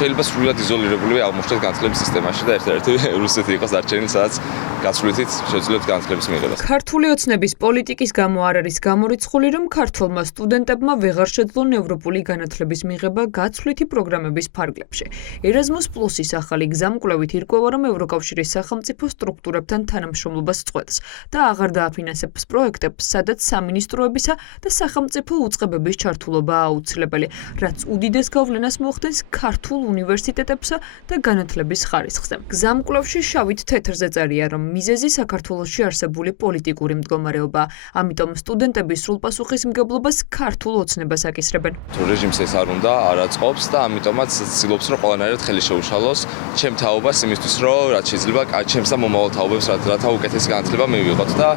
შეიძლება სრულად იზოლირებული აღმოჩნდეს განათლების სისტემაში და ერთ-ერთი რუსეთი იყოს დარჩენილი, სადაც გაცვლითით შეძლებთ განათლების მიღებას. ქართული ოცნების პოლიტიკის გამო არ არის გამორიცხული, რომ ქართველმა სტუდენტებმა ვეღარ შეძლონ ევროპული განათლების მიღება გაცვლითი პროგრამების ფარგლებში. Erasmus Plus-ის ახალი გზამკვლევით ირკვევა, რომ ევროკავშირის სახელმწიფო სტრუქტურებთან თანამშრომლობას წყვეტს და აღარ დააფინანსებს პროექტებს, სადაც სამინისტროებისა და სახელმწიფო უწყებების ჩართულობაა აუცილებელი, რაც უდიდეს გავლენას მოახდენს ქართულ უნივერსიტეტებსა და განათლების ხარისხზე. გზამკვლევში შავით თეთრზე წერია, რომ მიზეზი საქართველოში არსებული პოლიტიკური მდგომარეობაა, ამიტომ სტუდენტები სრულპასუხისმგებლობას ქართულ ოცნებას აკისრებენ. რეჟიმს ეს არ უნდა, არ აწყობს და ამიტომაც ცდილობს, რომ ყველანაირად ხელი შეუშალოს ჩემ თაობას იმისთვის, რომ რაც შეიძლება ჩემს და მომავალ თაობებს რათა უკეთესი განათლება მივიღოთ და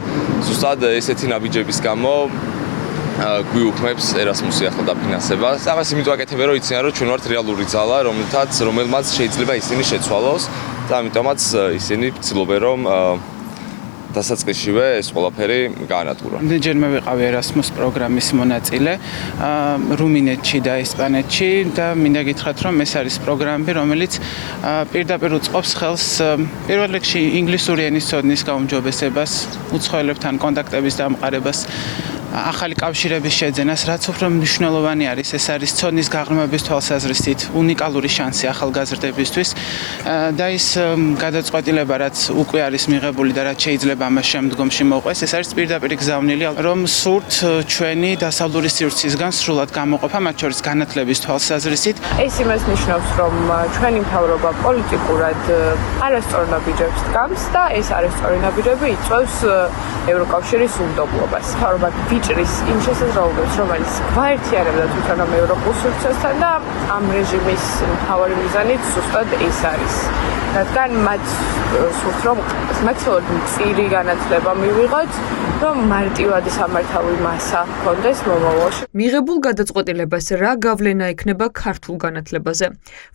ზუსტად ესეთი ნაბიჯების გამო გვიუქმებს Erasmus-ი ახლა დაფინანსებას. ამას იმიტომ აკეთებენ, რომ იციან, რომ ჩვენ ვართ რეალური ძალა, რომელმაც შეიძლება ისინი შეცვალოს და ამიტომაც ისინი ცდილობენ, რომ დასაწყისშივე ეს ყველაფერი გაანადგურონ. Ჯერმე ვიყავი Erasmus პროგრამის მონაწილე რუმინეთში და ესპანეთში და მინდა გითხრათ, რომ ეს არის პროგრამები, რომელიც პირდაპირ უწყობს ხელს პირველ რიგში ინგლისური ენის ცოდნის გაუმჯობესებას, უცხოელებთან კონტაქტების დამყარებას, ახალი კავშირების შეძენას, რაც უფრო მნიშვნელოვანი არის, ეს არის ცოდნის გაღრმავების თვალსაზრისით უნიკალური შანსი ახალგაზრდებისთვის და ის გადაწყვეტილება, რაც უკვე არის მიღებული და რაც შეიძლება ამას შემდგომში მოყვეს, ეს არის პირდაპირ გზავნილი, რომ სურთ ჩვენი დასავლური სივრცისგან სრულად გამოყოფა, მათ შორის განათლების თვალსაზრისით. ეს იმას ნიშნავს, რომ ჩვენი მთავრობა პოლიტიკურად არასწორ ნაბიჯებს დგამს და ეს არასწორი ნაბიჯები იწვევს ევროკავშირის უნდობლობას. მთავრობა ვიჭრის იმ შესაძლებლობებს, რომელიც გვაერთიანებდა თვითონ ამ ევროპულ სივრცესთან და ამ რეჟიმის მთავარი მიზანი ზუსტად ეს არის. რადგან მათ სურთ, რომ მაქსიმალურად მწირი განათლება მივიღოთ, რომ მარტივადი სამართავი მასა ჰქონდეს მომავალში. მიღებულ გადაწყვეტილებას რა გავლენა ექნება ქართულ განათლებაზე?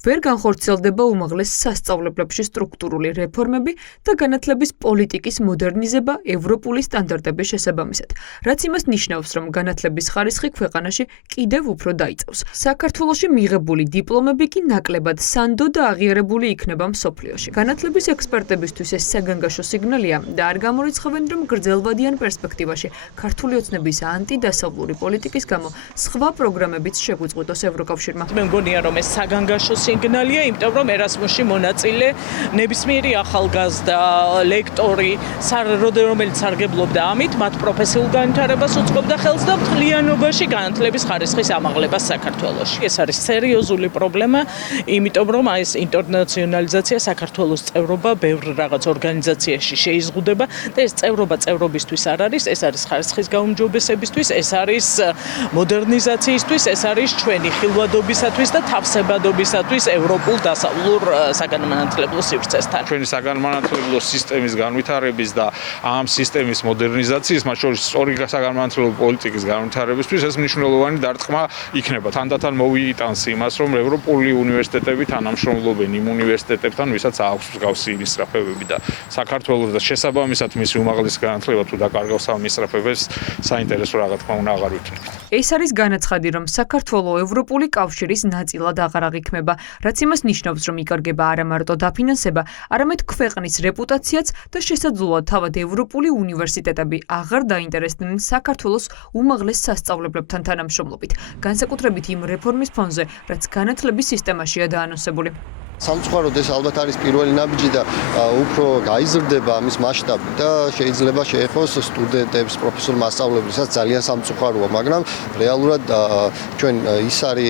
ვერ განხორციელდება უმაღლეს სასწავლებლებში სტრუქტურული რეფორმები და განათლების პოლიტიკის მოდერნიზება ევროპული სტანდარტების შესაბამისად, რაც იმას ნიშნავს, რომ განათლების ხარისხი ქვეყანაში კიდევ უფრო დაიწევს. საქართველოში მიღებული დიპლომები კი ნაკლებად სანდო და აღიარებული იქნება მსოფლიოში. განათლების ექსპერტებისთვის ეს საგანგაშო სიგნალია და არ გამორიცხავენ, რომ გრძელვადიან პერსპექტივაში ქართული ოცნების ანტიდასავლური პოლიტიკის გამო სხვა პროგრამებიც შეგვიწყვიტოს ევროკავშირმა. მე მგონია, რომ ეს საგანგაშო სიგნალია, იმიტომ რომ Erasmus-ში მონაწილე ნებისმიერი ახალგაზრდა ლექტორი, რომელიც სარგებლობდა ამით, მათ პროფესიულ განვითარებას უწყობდა ხელს და მთლიანობაში განათლების ხარისხის ამაღლებას საქართველოში. ეს არის სერიოზული პრობლემა, იმიტომ რომ ეს ინტერნაციონალიზაცია საქართველოს წევრობა ბევრ რაღაც ორგანიზაციაში შეიზღუდება და ეს წევრობისთვის არ არის, ეს არის ხარისხის გაუმჯობესებისთვის, ეს არის მოდერნიზაციისთვის, ეს არის ჩვენი ხილვადობისათვის და თავსებადობისათვის ევროპულ დასავლურ საგანმანათლებლო სივრცესთან. ჩვენი საგანმანათლებლო სისტემის განვითარების და ამ სისტემის მოდერნიზაციის, მათ შორის სწორი საგანმანათლებლო პოლიტიკის განვითარებისთვის ეს მნიშვნელოვანი დარტყმა იქნება. თანდათან მოვიიტანს იმას, რომ ევროპული უნივერსიტეტები თანამშრომლობენ იმ უნივერსიტეტებთან, ვისაც აქვს მსგავსი მისწრაფებები და საქართველოს და შესაბამისად მისი უმაღლესი განათლება თუ დაკარგავს ამ მისწრაფებებს, საინტერესო რა თქმა უნდა აღარ ვიქნება. ეს არის განაცხადი, რომ საქართველო ევროპული კავშირის ნაწილად აღარ აღიქმება, რაც იმას ნიშნავს, რომ იკარგება არა მარტო დაფინანსება, არამედ ქვეყნის რეპუტაციაც და შესაძლოა თავად ევროპული უნივერსიტეტები აღარ დაინტერესდნენ საქართველოს უმაღლეს სასწავლებლებთან თანამშრომლობით, განსაკუთრებით იმ რეფორმის ფონზე, რაც განათლების სისტემაშია დაანონსებული. სამწუხაროდ ეს ალბათ არის პირველი ნაბიჯი და უფრო გაიზრდება ამის მასშტაბი და შეიძლება შეეხოს სტუდენტებს, პროფესორ მასწავლებლებს, ძალიან სამწუხაროა, მაგრამ რეალურად ჩვენ ის არის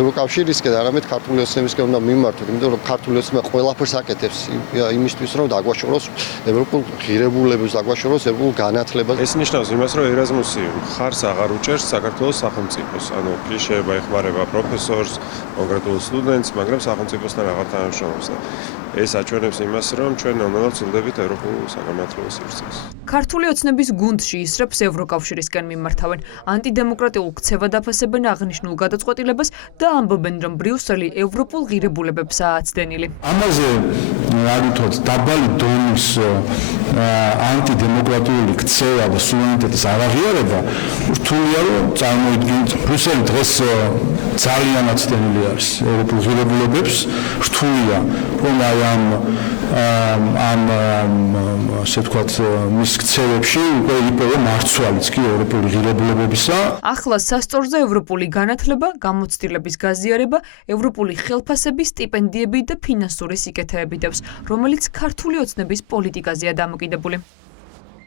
ევროკავშირისკენ, არამედ ქართული ოცნებისკენ უნდა მიმართოთ, იმიტომ რომ ქართული ოცნება ყველაფერს აკეთებს იმისთვის, რომ დაგვაშოროს ევროპულ ღირებულებებს, დაგვაშოროს ევროპულ განათლებას. ეს ნიშნავს იმას, რომ Erasmus-ი ხარს აღარ უჭერს საქართველოს სახელმწიფოს, ანუ შეიძლება ეხმარება პროფესორს, კონკრეტულ სტუდენტს, მაგრამ სახელმწიფოსთან აღარ თანამშრომლობს და ეს აჩვენებს იმას, რომ ჩვენ ნამდვილად ვცილდებით ევროპულ საგანმანათლებლო სივრცეს. ქართული ოცნების გუნდში ისრებს ევროკავშირისკენ მიმართავენ, ანტიდემოკრატიულ ქცევად აფასებენ აღნიშნულ გადაწყვეტილებას და ამბობენ, რომ ბრიუსელი ევროპულ ღირებულებებსაა აცდენილი. ამაზე რა ვითხოვთ დაბალი დონის ანტიდემოკრატიული ქცევა და სუვერენიტეტის არაღიარება რთულია რომ წარმოიდგინოთ ბრიუსელი დღეს ძალიანაც დენილი არის ევროპულ ღირებულებებს რთულია რომ აი ამ ასე ვთქვათ მის ქცევებში უკვე იპოვა მარცვალიც კი ევროპული ღირებულებებისა. ახლა სასწორზე ევროპული განათლება, გამოცდილების გაზიარება, ევროპული ხელფასების, სტიპენდიები და ფინანსური სიკეთეები დევს, რომელიც ქართული ოცნების პოლიტიკაზეა დამოკიდებული.